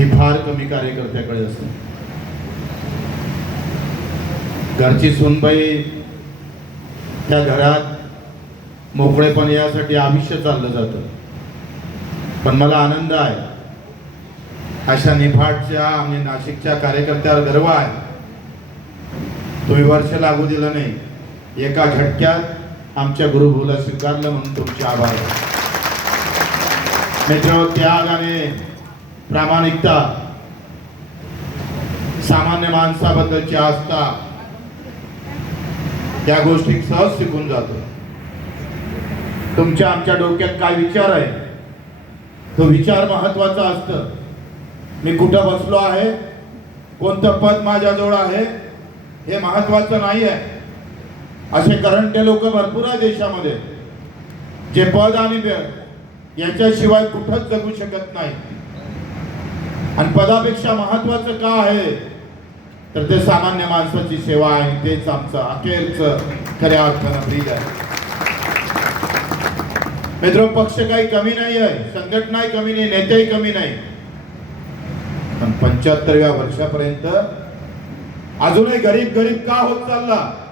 ही फार कमी कार्यकर्त्याकडे असते. घरची सुनबाई त्या घरात मोकळेपण यासाठी आयुष्य चाललं जातं. पण मला आनंद आहे. अशा निफाडच्या आणि नाशिकच्या कार्यकर्त्यावर गर्व आहे. तुम्ही वर्ष लागू दिलं नाही. एका झटक्यात आमच्या गुरुभूला स्वीकारलं म्हणून तुमचे आभार. मित्र त्याग आणि प्रामाणिकता सामान्य माणसाबद्दलची आस्था त्या गोष्टी सहज शिकून जातो. तुमच्या आमच्या डोक्यात काय विचार आहे? तो विचार महत्त्वाचा असतं. मी कुठं बसलो आहे? कोणतं पद माझ्याजवळ आहे? हे महत्वाचं नाही आहे. असे करंटे लोक भरपूर आहे देशामध्ये. जे पद आणि याच्याशिवाय कुठंच जगू शकत नाही. आणि पदापेक्षा महत्वाचं का आहे? तर ते सामान्य माणसाची सेवा आहे. तेच आमचं अखेरचं खऱ्या अर्थानं ब्रीद आहे. मित्र पक्ष काही कमी नाही आहे. संघटनाही कमी नाही. नेतेही कमी नाही. पण पंच्याहत्तरव्या वर्षापर्यंत अजूनही गरीब गरीब का होत चालला?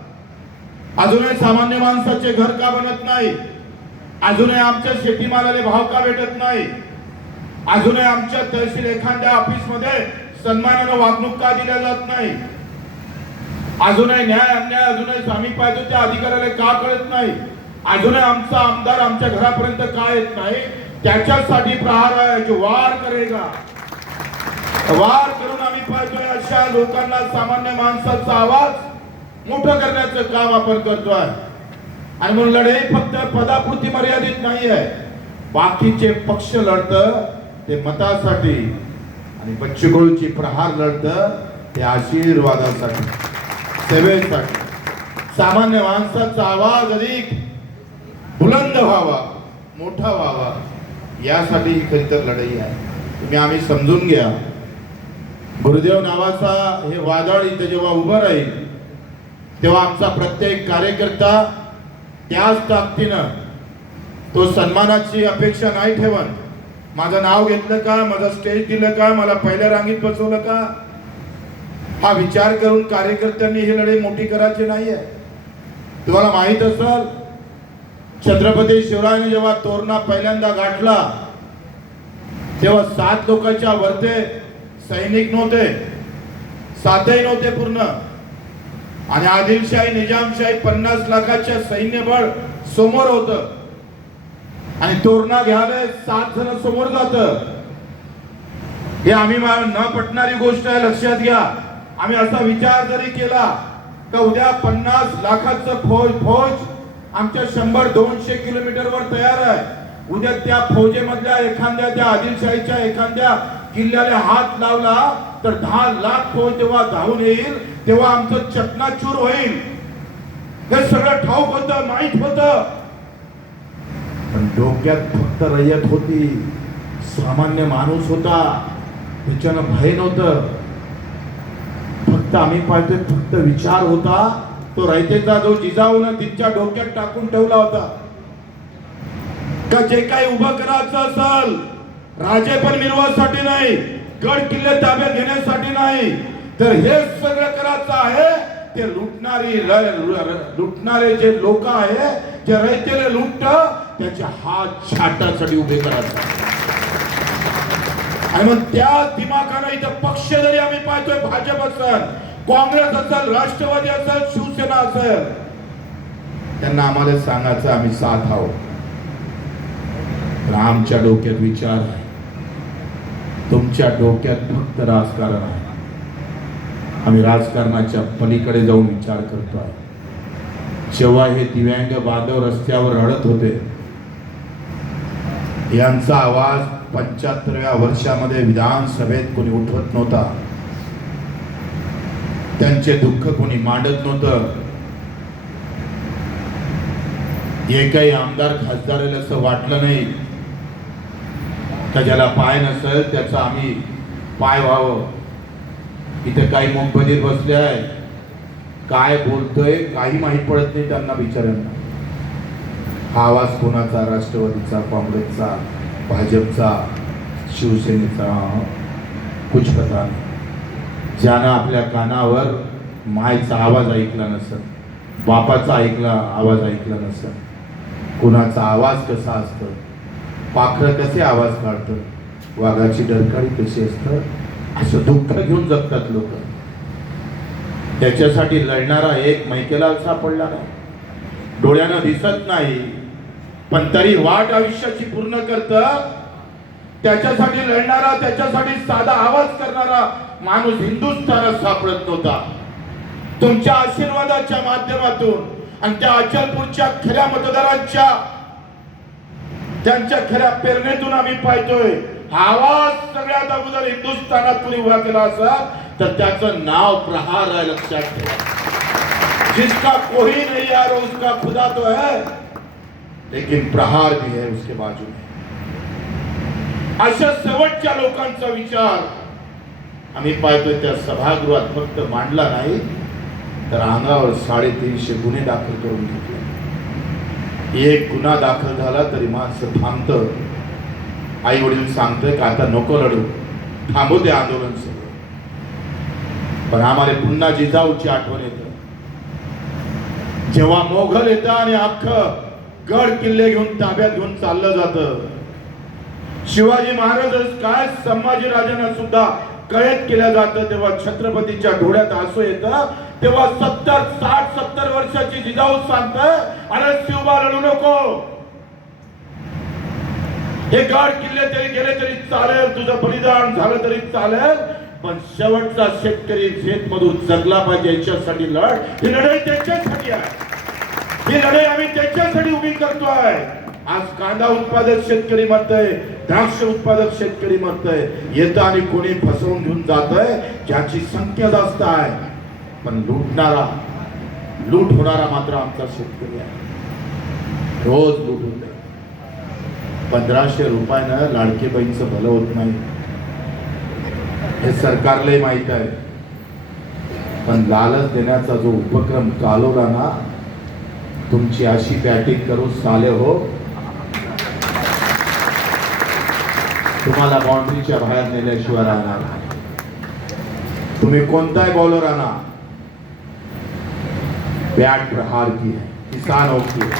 अजूनही सामान्य माणसाचे घर का बनत नाही? अजूनही आमच्या शेतीमालाले भाव का भेटत नाही? अजूनही आमच्या तहसील एखाद्या ऑफिसमध्ये सन्मानानं वागणूक का दिल्या जात नाही? अजूनही न्याय अन्याय अजूनही आम्ही पाहिजे त्या अधिकाऱ्याला का कळत नाही? अजूनही आमचा आमदार आमच्या घरापर्यंत का येत नाही? त्याच्यासाठी प्रहार आहे जो वार करेगा. वार करून आम्ही पाहतोय अशा लोकांना सामान्य माणसाचा आवाज मोठं करण्याचं काम आपण करतोय. आणि म्हणून लढाई फक्त पदापुरती मर्यादित नाही आहे बाकीचे पक्ष लढत ते मतासाठी आणि बच्चूकडूची प्रहार लढत ते आशीर्वादासाठी सेवेसाठी. सामान्य माणसाचा आवाज अधिक बुलंद व्हावा मोठा व्हावा यासाठी ही खरी तर लढाई आहे. तुम्ही आम्ही समजून घ्या. गुरुदेव नावाचा हे वादळ इथे जेव्हा उभं राहील तेव्हा आमचा प्रत्येक कार्यकर्ता त्याच ताकदीनं तो सन्मानाची अपेक्षा नाही ठेवण माझं नाव घेतलं का? माझं स्टेज दिलं का? मला पहिल्या रांगीत बसवलं का? हा विचार करून कार्यकर्त्यांनी ही लढाई मोठी करायची नाहीये. तुम्हाला माहीत असेल छत्रपती शिवरायाने जेव्हा तोरणा पहिल्यांदा गाठला तेव्हा सात लोकांच्या वरते सैनिक नव्हते सातही नव्हते पूर्ण. आणि आदिलशाही निजामशाही पन्नास लाखाच्या सैन्यबळ समोर होतं. आणि तोरणा घ्यायला सात जण समोर जात. हे आम्ही मा- न पटणारी गोष्ट आहे लक्षात घ्या. आम्ही असा विचार जरी केला तर उद्या पन्नास लाखाचं फौज फौज आमच्या शंभर दोनशे किलोमीटरवर तयार आहे. उद्या त्या फौजेमधल्या एखाद्या त्या आदिलशाहीच्या एखाद्या किल्ल्याला हात लावला तर दहा लाख फौज जेव्हा धावून येईल तेव्हा आमचं चकनाचूर होईल. हे सगळं ठाऊक होतं माहीत होतं. पण डोक्यात फक्त रयत होती. सामान्य माणूस होता. त्याच्यानं भय नव्हतं. फक्त आम्ही पाहिजे फक्त विचार होता. तो रयतेचा जो जिजाऊन तिच्या डोक्यात टाकून ठेवला होता. का जे काही उभं करायचं असल राजे पण मिरवासाठी नाही गड किल्ले ताब्यात घेण्यासाठी नाही. तर हे सगळं करायचं आहे ते लुटणारी लुटणारे जे लोक आहे जे रयतेले लुटत त्याचे हात छाटासाठी उभे करायचं. आणि मग त्या दिमागानं इथं पक्ष जरी आम्ही पाहतोय भाजप असेल काँग्रेस असेल राष्ट्रवादी असेल शिवसेना असेल त्यांना आम्हाला सांगायचं आम्ही साथ आहोत. आमच्या डोक्यात विचार आहे. तुमच्या डोक्यात फक्त राजकारण आहे. आम्ही राजकारणाच्या पलीकडे जाऊन विचार करतो आहे जेव्हा हे दिव्यांग बांधव रस्त्यावर रडत होते यांचा आवाज पंच्याहत्तरव्या वर्षामध्ये विधानसभेत कोणी उठवत नव्हता. त्यांचे दुःख कोणी मांडत नव्हतं. एकही आमदार खासदाराला असं वाटलं नाही का ज्याला पाय नसेल त्याचा आम्ही पाय व्हावं. इथे काही मुंबईत बसले आहे. काय बोलतोय काही माहीत पडत नाही त्यांना बिचाऱ्यांना. हा आवाज कोणाचा? राष्ट्रवादीचा काँग्रेसचा भाजपचा शिवसेनेचा? कुछ पता नाही ज्यानं आपल्या कानावर मायचा आवाज ऐकला नसत बापाचा ऐकला आवाज ऐकला नसत कुणाचा आवाज कसा असतो? पाखरं कसे आवाज काढतं? वाघाची डरकारी कशी असतं? असं दुःख घेऊन जगतात लोक. त्याच्यासाठी लढणारा एक मैकेला सापडला नाही. डोळ्यानं दिसत नाही. पण तरी वाट आयुष्याची पूर्ण करत. त्याच्यासाठी लढणारा त्याच्यासाठी साधा आवाज करणारा माणूस हिंदुस्थानात सापडत नव्हता. तुमच्या आशीर्वादाच्या माध्यमातून आणि त्या अचलपूरच्या खऱ्या मतदारांच्या त्यांच्या खऱ्या प्रेरणेतून आम्ही पाहतोय आवाज सगळ्यात अगोदर हिंदुस्थानात कुणी उभा केला असा तर त्याचं नाव प्रहार आहे लक्षात ठेवा. जिसका कोई नाही यार उसका खुदा तो है. लेकिन प्रहार भी है उसके बाजू में। अशा शेवटच्या लोकांचा विचार। आम्ही पाहतोय त्या सभागृहात फक्त मांडला नाही तर अंगावर साडेतीनशे गुन्हे दाखल करून घेतले. एक गुन्हा दाखल झाला तरी माणसं थांबत. आई वडील सांगतोय का आता नको लढू थांबू दे आंदोलन सगळं. पण आम्हाला पुन्हा जिजाऊची आठवण येत. जेव्हा मोघल येतं आणि अख्खं गड किल्ले घेऊन ताब्यात घेऊन चाललं जातं. शिवाजी महाराज काय संभाजीराजांना सुद्धा कळत केलं जातं तेव्हा छत्रपतीच्या डोळ्यात आसू येतं तेव्हा सत्तर साठ सत्तर वर्षाची जिजाऊ सांगत अरे शिवबा लढू नको. हे गाड किल्ले तरी गेले तरी चालेल तुझं बलिदान झालं तरी चालेल पण शेवटचा शेतकरी शेत मधून जगला पाहिजे याच्यासाठी लढ ही लढाई त्याच्यासाठी आहे. ही लढाई आम्ही त्यांच्यासाठी उभी करतोय. आज कांदा उत्पादक शेतकरी म्हणतय द्राक्ष उत्पादक शेतकरी म्हणतय येतं आणि कोणी फसवून घेऊन जातंय ज्याची संख्या जास्त आहे. पण लुटणारा लूट होणारा मात्र आमचा शेतकरी आहे. रोज लूट होते पंधराशे रुपयानं लाडके बहीणचं भलं होत नाही. हे सरकारलाही माहीत आहे. पण लालच देण्याचा जो उपक्रम चालवला ना तुमची अशी बॅटिंग करून साले हो तुम्हाला बाउंड्रीच्या बाहेर नेल्याशिवाय राहणार नाही. तुम्ही कोणताही बॉलर आणा बॅट प्रहार की है किसानों की है,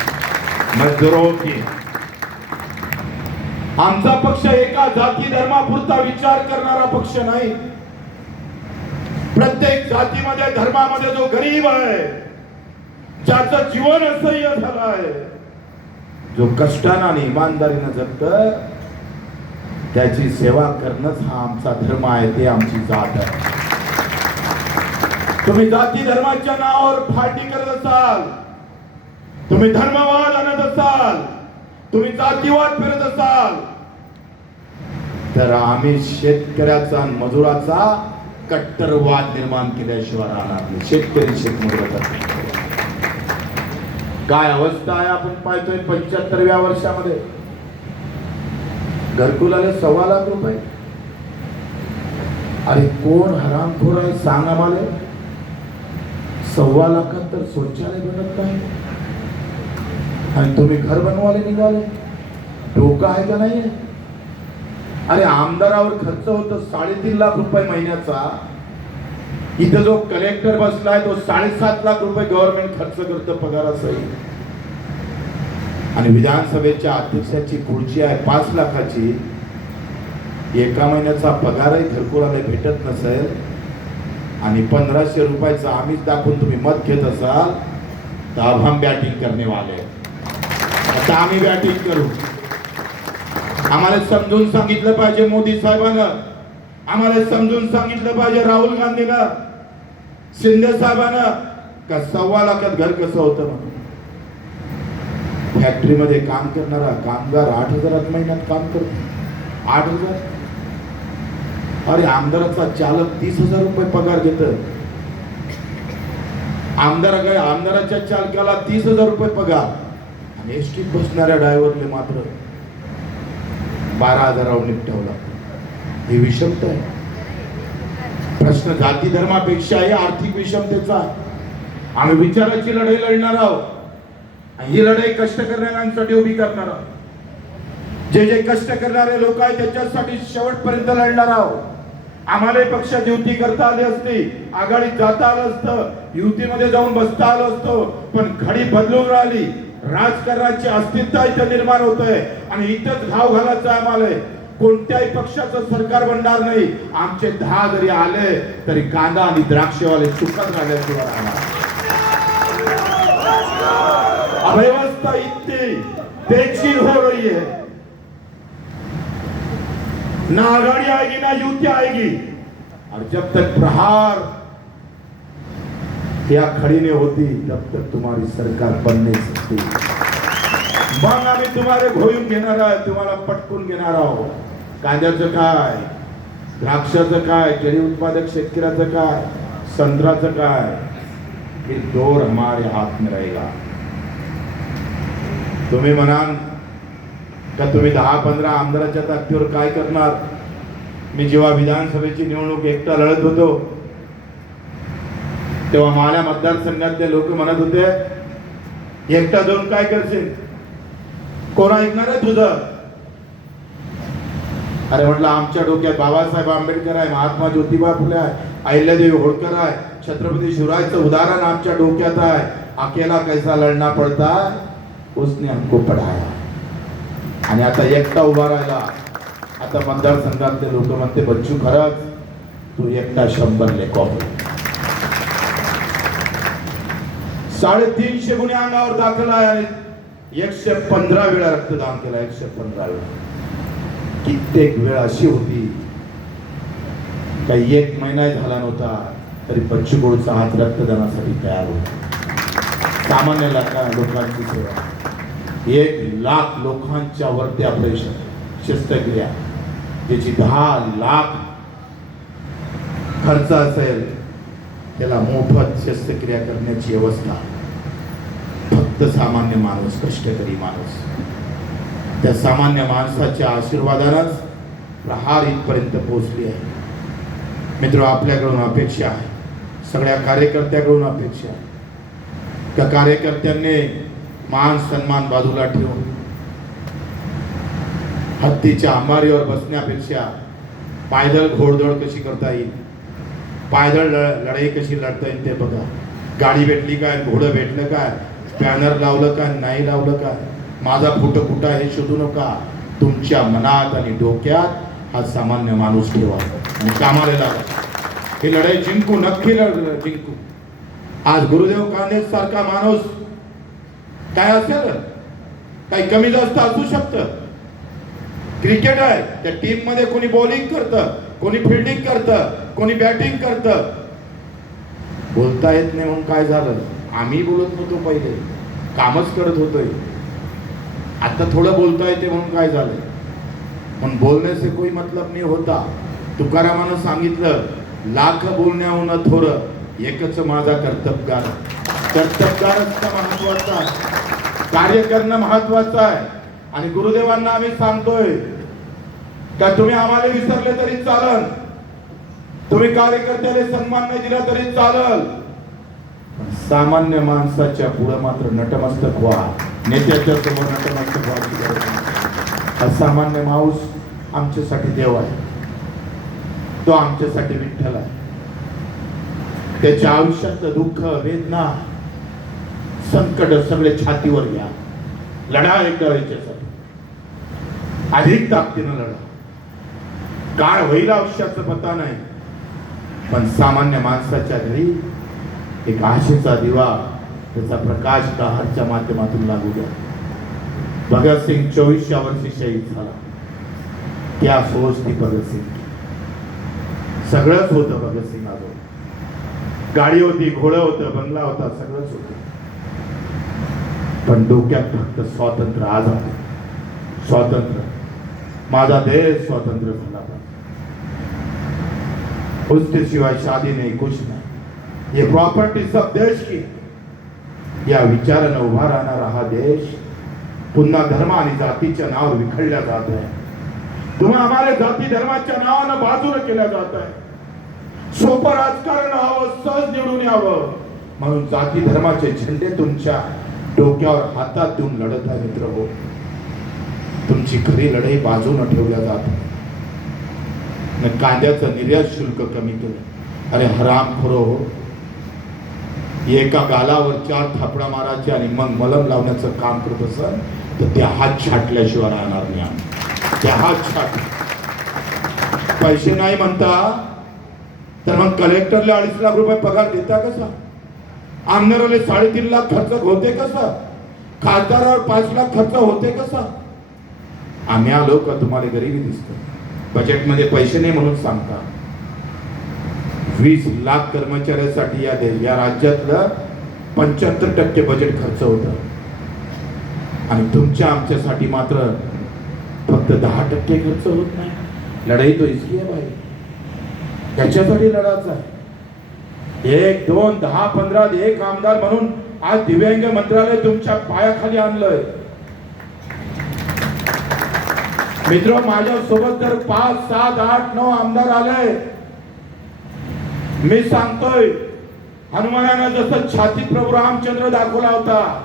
मजदूरों की है. आमचा पक्ष एका जाती धर्मापुरता विचार करणारा पक्ष नाही प्रत्येक जातीमध्ये धर्मामध्ये जो गरीब आहे ज्याचं जीवन असह्य झालं आहे जो कष्टानं आणि इमानदारीनं जगत त्याची सेवा करणंच हा आमचा धर्म आहे ते आमची जात आहे. तुम्ही जाती धर्माच्या नावावर फाटी करत असाल तुम्ही धर्मवाद आणत असाल तुम्ही जातीवाद फिरत असाल तर आम्ही शेतकऱ्याचा मजुराचा कट्टरवाद निर्माण केल्याशिवाय राहणार नाही. शेतकरी शेतमजुराचा काय अवस्था आहे आपण पाहतोय पंच्याहत्तरव्या वर्षामध्ये. घरकुलाला सव्वा लाख रुपये. अरे कोण हरामखोर आहे सांग आम्हाला. सव्वा लाखात तर शौचालय बनत नाही. आणि तुम्ही घर बनवायला निघाले. डोकं आहे का नाही अरे आमदारावर खर्च होतो साडेतीन लाख रुपये महिन्याचा. इथं जो कलेक्टर बसलाय तो साडेसात लाख रुपये गव्हर्नमेंट खर्च करतं पगारासही. आणि विधानसभेच्या अध्यक्षाची खुर्ची आहे पाच लाखाची. एका महिन्याचा पगारही घरकुलाला भेटत नसेल. आणि पंधराशे रुपयाचा आम्हीच दाखवून तुम्ही मत घेत असाल तर अब हम बॅटिंग करणे वाले आता आम्ही बॅटिंग करू. आम्हाला समजून सांगितलं पाहिजे मोदी साहेबांना. आम्हाला समजून सांगितलं पाहिजे राहुल गांधीला शिंदे साहेबांना का सव्वा लाखात घर कसं होतं म्हणून? फॅक्टरीमध्ये काम करणारा कामगार आठ हजारात महिन्यात काम करतो. आठ हजार? अरे आमदाराचा चालक तीस हजार रुपये पगार घेत आमदार काय आमदाराच्या चालकाला तीस हजार रुपये पगार? आणि एस टीत बसणाऱ्या ड्रायव्हरले मात्र बारा हजारावर निपटवला ही विषमता आहे. प्रश्न जाती धर्मापेक्षा हे आर्थिक विषमतेचा आहे. आम्ही विचाराची लढाई लढणार आहोत. ही लढाई कष्ट करणाऱ्यांसाठी उभी करणार आहोत. जे जे कष्ट करणारे लोक आहेत त्याच्यासाठी शेवटपर्यंत लढणार आहोत. आम्हाला पक्षात युती करता आली असती. आघाडीत जाता आलं असतं. युतीमध्ये जाऊन बसता आलं असतो. पण घडी बदलून राहिली. राजकारणाची अस्तित्व इथं निर्माण होत आहे आणि इथंच घाव घालायचं आम्हाला कोणत्याही पक्षाचं सरकार बनणार नाही. आमचे दहा जरी आले तरी कांदा आणि द्राक्षवाले सुखत राहिल्याशिवाय राहणार. अव्यवस्था इतकी तेजी हो रही है ना आघाड़ी आएगी ना युति आएगी. और जब तक प्रहार या खड़ी नहीं होती तब तक तुम्हारी सरकार बनने सकती। मग आम्ही तुम्हाला घोळून घेणार आहे तुम्हाला पटकून घेणार आहोत. कांद्याचं काय? द्राक्षाचं काय? केळी उत्पादक शेतकऱ्याचं काय? संत्राचं काय? हे दोर हमारे हात में रहेगा. तुम्ही म्हणाल का तुम्ही दहा पंधरा आमदाराच्या ताकदीवर काय करणार? मी जेव्हा विधानसभेची निवडणूक एकटा लढत होतो तेव्हा माझ्या मतदारसंघातले लोक म्हणत होते एकटा जाऊन काय करशील? कोण ऐकणार आहे तुझं? अरे म्हटलं आमच्या डोक्यात बाबासाहेब आंबेडकर आहे महात्मा ज्योतिबा फुले आहे अहिल्यादेवी होळकर आहे छत्रपती शिवरायचं उदाहरण आमच्या डोक्यात आहे. अकेला कैसा लढना पडता? उसने हमको पढ़ाया. आणि आता एकटा उभा राहिला. आता मतदारसंघातले लोक म्हणते बच्चू खरंच तू एकटा शंभर लेखो साडेतीनशे गुन्हे अंगावर दाखल आहे एकशे पंधरा वेळा रक्तदान केला एकशे पंधरा वेळा. कित्येक वेळ अशी होती. काही एक महिना झाला नव्हता तरी बच्चू हात रक्तदानासाठी तयार होता. सामान्य लोकांची सेवा. एक लाख लोकांच्या वरती ऑपरेशन शस्त्रक्रिया ज्याची दहा लाख खर्च असेल त्याला मोफत शस्त्रक्रिया करण्याची व्यवस्था. फक्त सामान्य माणूस कष्टकरी माणूस. त्या सामान्य माणसाच्या आशीर्वादानंच प्रहार इथपर्यंत पोहोचली आहे. मित्र आपल्याकडून अपेक्षा आहे. सगळ्या कार्यकर्त्याकडून अपेक्षा आहे. त्या कार्यकर्त्यांनी मान सन्मान बाजूला ठेवून हत्तीच्या अंबारीवर बसण्यापेक्षा पायदळ घोडदळ कशी करता येईल? पायदळ लढाई कशी लढता येईल ते बघा. गाडी भेटली काय? घोडं भेटलं काय? बॅनर लावलं काय नाही लावलं काय माझा फोटो कुठं हे शोधू नका. तुमच्या मनात आणि डोक्यात हा सामान्य माणूस ठेवा. आणि कामाला लावा. ही लढाई जिंकू नक्की लढ जिंकू. आज गुरुदेव कांदे सारखा माणूस काय असेल? काही कमी जास्त असू शकतं. क्रिकेट आहे त्या टीममध्ये कोणी बॉलिंग करतं कोणी फिल्डिंग करतं कोणी बॅटिंग करतं. बोलता येत नाही म्हणून काय झालं? आम्ही बोलत नव्हतो पहिले. कामच करत होतोय. आता थोडं बोलता येते म्हणून काय झालं पण बोलण्याचे से कोई मतलब नाही होता. तुकारामानं सांगितलं लाख बोलण्याहून थोर एकच माझा कर्तबगार कर्तबगार महत्त्वाचा आहे. कार्य करणं महत्वाचं आहे. आणि गुरुदेवांना आम्ही सांगतोय का तुम्ही आम्हाला विसरले तरी चालल तुम्ही कार्यकर्त्याला सन्मान नाही दिला तरी चालल सामान्य माणसाच्या पुढे मात्र नटमस्तक व्हा. नेत्याच्या समोर नटमस्तक व्हायची गरज नाही. हा सामान्य माणूस आमच्यासाठी देव आहे. तो आमच्यासाठी विठ्ठल आहे. त्याच्या आयुष्यातलं दुःख वेदना संकट सगळे छातीवर घ्या. लढा एकदा याच्यासाठी. अधिक ताकदीनं लढा. काळ होईल आयुष्याचं पता नाही. पण सामान्य माणसाच्या घरी एक आशेचा दिवा त्याचा प्रकाश प्रहारच्या माध्यमातून लागू द्या. भगतसिंग चोवीसच्या वर्षी शहीद झाला. त्या सोच ती भगतसिंग सगळंच होतं भगतसिंग आजो गाडी होती घोडं होतं बंगला होता सगळंच होतं. पण डोक्यात फक्त स्वातंत्र्य आझाद स्वातंत्र्य. माझा देश स्वातंत्र्य झाला पाहिजे. उसके सिवाय शादी नाही कुछ नाही. ये प्रॉपर्टी सब देश की या विचारानं उभा राहणारा हा देश। पुन्हा धर्म आणि जातीच्या नावावर विखळल्या जात आहे। तुम्हा आम्हाला जाती धर्माच्या नावानं बाजूला केल्या जात आहे। सोपं राजकारण हवं सहज निवडून यावं। म्हणून जाती धर्माचे झेंडे तुमच्या डोक्यावर हातात देऊन लढत आहे मित्र हो। तुमची खरी लढाई बाजूने ठेवल्या जात आहे. कांद्याचं निर्यात शुल्क कमी केलं। अरे हराम खरो हो। एका गालावर चार थापडा मारायचे आणि मग मलम लावण्याचं काम करत असेल तर त्या हात छाटल्याशिवाय राहणार नाही आम्ही. त्या हात छाट. पैसे नाही म्हणता तर मग कलेक्टरला अडीच लाख रुपये पगार देता कसा आमदाराला साडेतीन लाख खर्च होते कसा खासदारावर पाच लाख खर्च होते कसा आम्ही आलो का तुम्हाला गरीबी दिसत. बजेटमध्ये पैसे नाही म्हणून सांगता. वीस लाख कर्मचाऱ्यांसाठी या दे या राज्यातलं पंच्याहत्तर टक्के बजेट खर्च होतं. आणि तुमच्या आमच्यासाठी मात्र फक्त दहा टक्के खर्च होत नाही. लढाई तो इसकी आहे भाई त्याच्यासाठी लढायचा आहे. एक दोन दहा पंधरा एक आमदार म्हणून आज दिव्यांग मंत्रालय तुमच्या पायाखाली आणलंय. मित्र माझ्या सोबत जर पाच सात आठ नऊ आमदार आले मी सांगतोय हनुमानानं जसं छाती प्रभू रामचंद्र दाखवला होता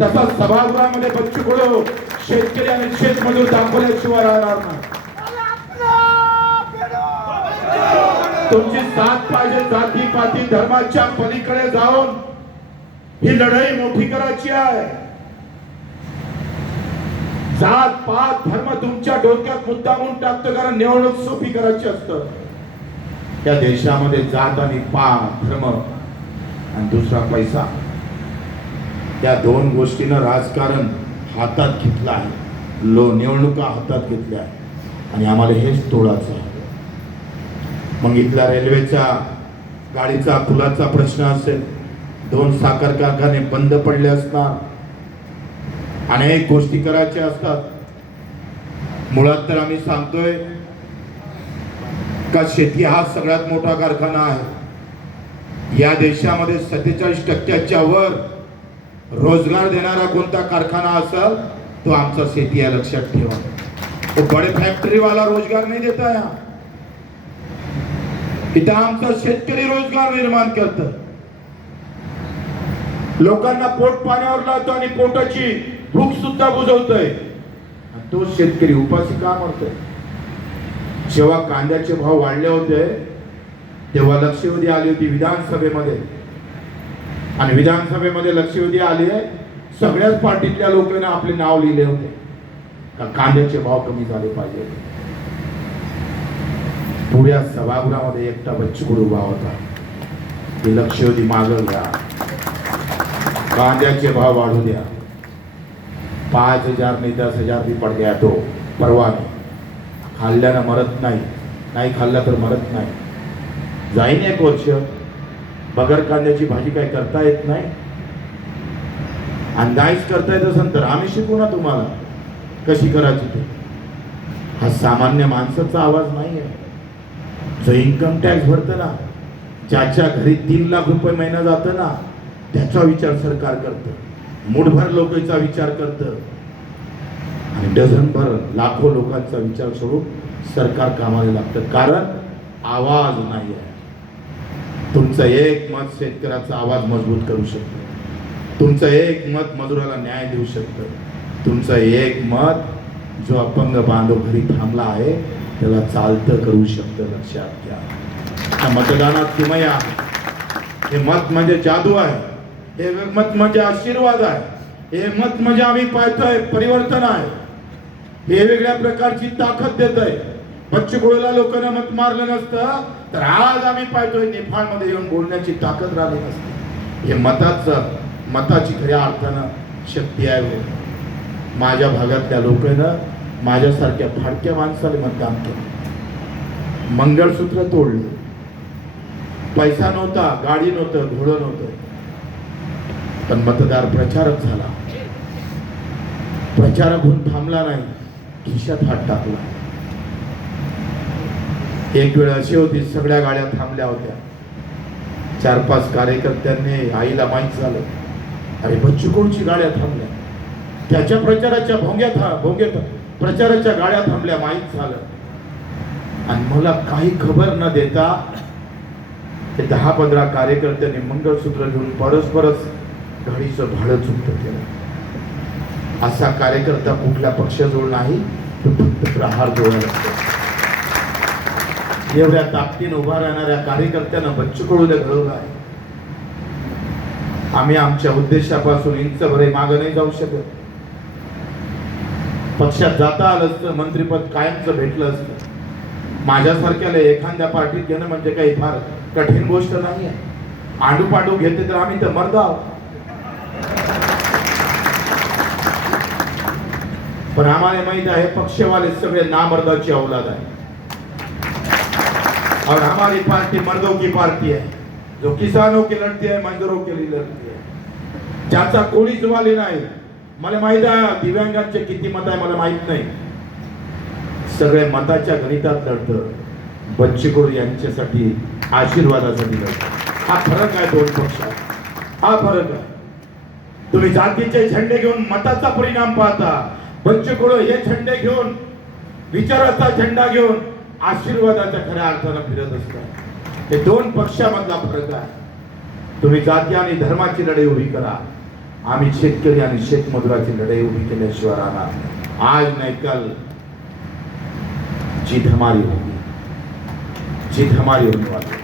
तसा सभागृहामध्ये बच्चू कडू शेतकरी आणि शेतमजूर दाखवल्याशिवाय राहणार नाही. तुमची साथ पाहिजे जाती पाती धर्माच्या पलीकडे जाऊन ही लढाई मोठी करायची आहे. जात पात धर्म तुमच्या डोक्यात मुद्दा म्हणून टाकतो कारण निवडणूक सोपी करायची असतं. त्या देशामध्ये जात आणि पा धर्म आणि दुसरा पैसा. त्या दोन गोष्टीनं राजकारण हातात घेतलं आहे. लो निवडणुका हातात घेतल्या आहे आणि आम्हाला हेच तोडायचं आहे. मग इथल्या रेल्वेच्या गाडीचा पुलाचा प्रश्न असेल. दोन साखर कारखाने बंद पडले असणार. अनेक गोष्टी करायच्या असतात. मुळात तर आम्ही सांगतोय का शेती हा सगळ्यात मोठा कारखाना आहे. या देशामध्ये सत्तेचाळीस टक्क्याच्या वर रोजगार देणारा कोणता कारखाना असेल तो आमचा शेती या लक्षात ठेवा. तो बडे फॅक्टरी वाला रोजगार नाही देता या इथं आमचा शेतकरी रोजगार निर्माण करत. लोकांना पोट पाण्यावर लावतो आणि पोटाची भूक सुद्धा बुजवतोय. तो शेतकरी उपाशी का मरतोय जेव्हा कांद्याचे भाव वाढले होते तेव्हा लक्षवेधी आली होती विधानसभेमध्ये. आणि विधानसभेमध्ये लक्षवेधी आली आहे सगळ्याच पार्टीतल्या लोकांना आपले नाव लिहिले होते. का कांद्याचे भाव कमी झाले पाहिजे? पुऱ्या सभागृहामध्ये एकटा बच्चूकडू उभा होता. की लक्षवेधी मागं घ्या. कांद्याचे भाव वाढू द्या. पाच हजार नाही दस हजार भी पड गया तो परवा नाही. खाल्ल्यानं मरत नाही नाही खाल्ला तर मरत नाही. जाईन एक वर्ष बगर कांद्याची भाजी काय करता येत नाही. आणि नाहीच करता येत असेल तर आम्ही शिकू ना तुम्हाला कशी करायची ते. हा सामान्य माणसाचा आवाज नाही आहे जो इन्कम टॅक्स भरतं ना ज्याच्या घरी तीन लाख रुपये महिना जातं ना त्याचा विचार सरकार करतं. मुठभर लोकांचा विचार करतं. डझनभर लाखो लोकांचा विचार सोडून सरकार कामाला लागतं. कारण आवाज नाही आहे. तुमचं एक मत शेतकऱ्याचा आवाज मजबूत करू शकतं. तुमचं एक मत मजुराला न्याय देऊ शकतं. तुमचं एक मत जो अपंग बांधव घरी थांबला आहे त्याला चालतं करू शकतं लक्षात घ्या. त्या मतदानात तुम्ही हे मत म्हणजे जादू आहे. हे मत म्हणजे आशीर्वाद आहे. हे मत म्हणजे आम्ही पाहतोय परिवर्तन आहे. हे वेगळ्या प्रकारची ताकद देत आहे बच्चूकुळला लोकांना मत मारलं नसतं तर आज आम्ही पाहतोय नेपाळमध्ये येऊन बोलण्याची ताकद राहिली नसते. हे मताचं मताची खऱ्या अर्थानं शक्ती आहे हो. माझ्या भागातल्या लोकांना माझ्यासारख्या फाडक्या माणसाला मतदान केलं. मंगळसूत्र तोडले. पैसा नव्हता गाडी नव्हतं घोडं नव्हतं. पण मतदार प्रचारक झाला. प्रचारक होऊन थांबला नाही. खिशात हात टाकला. एक वेळ अशी होती सगळ्या गाड्या थांबल्या होत्या. चार पाच कार्यकर्त्यांनी आईला माहीत झालं अरे बच्चूकोणची गाड्या थांबल्या? त्याच्या प्रचाराच्या भोंग्या था भोंग्यात प्रचाराच्या गाड्या थांबल्या माहीत झालं. आणि मला काही खबर न देता ते दहा पंधरा कार्यकर्त्यांनी मंगळसूत्र घेऊन परस्परच गाडीचं भाडं चुकतं केलं. असा कार्यकर्ता कुठल्या पक्षाजवळ नाही तो फक्त प्रहार जवळ असतो. एवढ्या ताकदीनं उभा राहणाऱ्या कार्यकर्त्यांना बच्चू कडूला घडवलं आहे. आम्ही आमच्या उद्देशापासून इंच भरे मागे नाही जाऊ शकत. पक्षात जाता आलं असतं मंत्रीपद कायमचं भेटलं असतं. माझ्यासारख्याला एखाद्या पार्टीत घेणं म्हणजे काही फार कठीण गोष्ट नाही आहे. आंडू पांडू घेते तर आम्ही तर मर्द आहोत. पण आम्हाला माहीत आहे पक्षवाले सगळे नामर्दाची औलाद आहे. और हमारी पार्टी मर्दों की पार्टी है जो किसानों की लढती है मजदूरों के लिए लढती है. ज्याचा कोणीच वाले नाही. मला माहीत आहे दिव्यांगांचे किती मत आहे मला माहीत नाही. सगळे मताच्या गणितात लढतं. बच्चेकोड यांच्यासाठी आशीर्वादासाठी लढतं. हा फरक आहे दोन पक्षात. हा फरक आहे. तुम्ही जातीचे झेंडे घेऊन मताचा परिणाम पाहता. बच्चेकोड हे झेंडे घेऊन विचाराचा झेंडा घेऊन आशीर्वादाच्या खऱ्या अर्थानं फिरत असतात. हे दोन पक्षामधला फरक आहे. तुम्ही जाती आणि धर्माची लढाई उभी करा. आम्ही शेतकरी आणि शेतमजुराची लढाई उभी केल्याशिवाय राहणार आज नाही कल जी धमारी होगी जी धमारी होने वाली